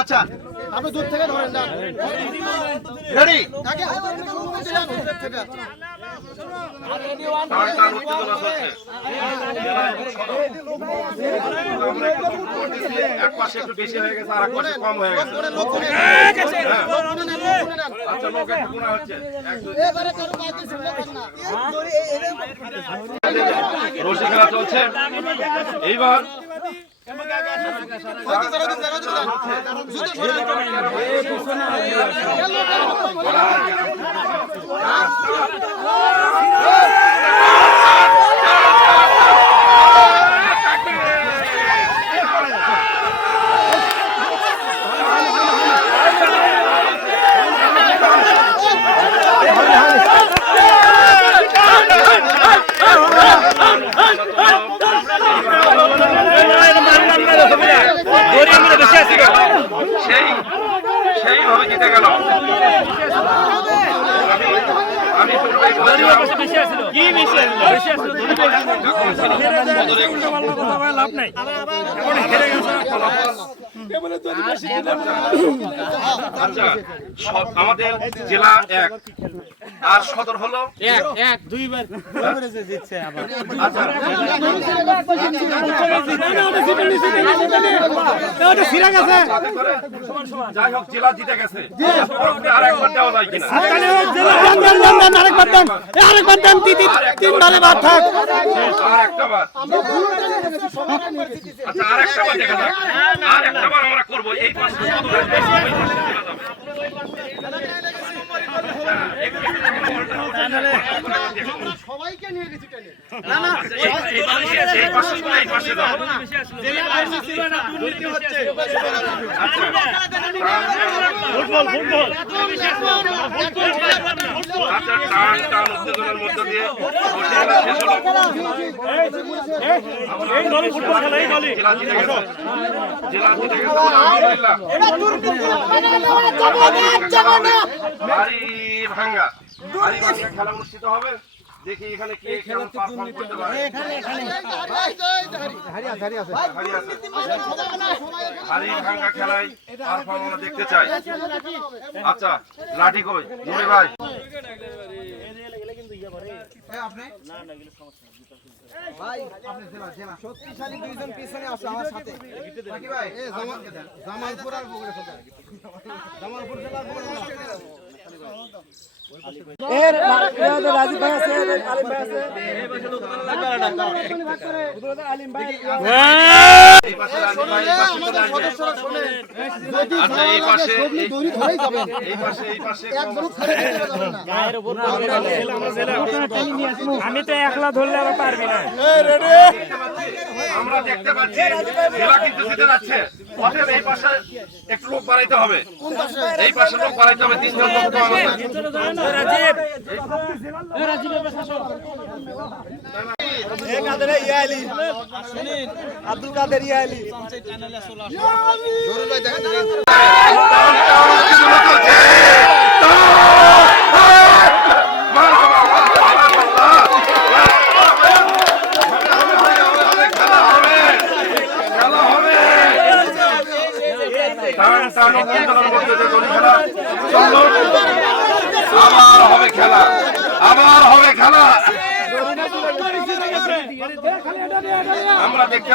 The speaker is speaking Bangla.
আচ্ছা আপনি দূর থেকে ধরেন রেডি এক পাশে একটু বেশি হয়ে গেছে আর এক পাশে কম হয়ে গেছে। আচ্ছা লোক একটু গুণা হচ্ছে খেলা চলছে এইবার সেই সেইভাবে জিতে গেল আমি কি লাভ নাই আচ্ছা আমাদের জেলা এক আর সদর হলো? এক এক দুইবার। জিতছে আবার আচ্ছা যাতে করে যাই হোক জেলা জিতে গেছে। আর একবার দেওয়া যায় কিনা? তিনবারে বাদ থাক আর একটা বার। আচ্ছা আর একটা বার দেখা যাক। আর একটা বার আমরা করব। এই পাশে সদর আসবে, পাশে জেলা যাবে। হ্যাঁ, একটু একটু দেখুন। সবাইকে নিয়ে গেছি টেনে আচ্ছা, এই- এই পাশে- এই পাশে এই পাশে যাও। আচ্ছা ফুটবল ফুটবল টান। টান উত্তেজনার মধ্য দিয়ে জেলা জিতে গেছে আলহামদুলিল্লাহ ভাঙ্গা ভাঙ্গা খেলা অনুষ্ঠিত হবে। দেখি এখানে কে কেমন পারফর্ম করতে পারে। হারি আছে। হারি ভাঙ্গা খেলায় পারফর্ম আমরা দেখতে চাই। আচ্ছা লাঠি কই? নুরি ভাই। শক্তিশালী দুইজন পিছনে আসো আমার সাথে। জামালপুর আর বগুড়া জামালপুর জেলার। এই পাশে ভাই, এই পাশে চলে আসবে। এই পাশে এই- এই পাশে এই পাশে আমি তো একলা ধরলে আবার পারবি না। আমরা দেখতে পাচ্ছি জেলা কিন্তু জিতে যাচ্ছে। অতএব এই পাশে একটু লোক বাড়াইতে হবে। এই পাশে লোক বাড়াইতে হবে তিনজন লোক আব্দুল কাদের ইয়ালি টান টান উত্তেজনার মধ্যে দড়ি খেলা আবার হবে খেলা। আবার হবে খেলা। আমরা দেখতে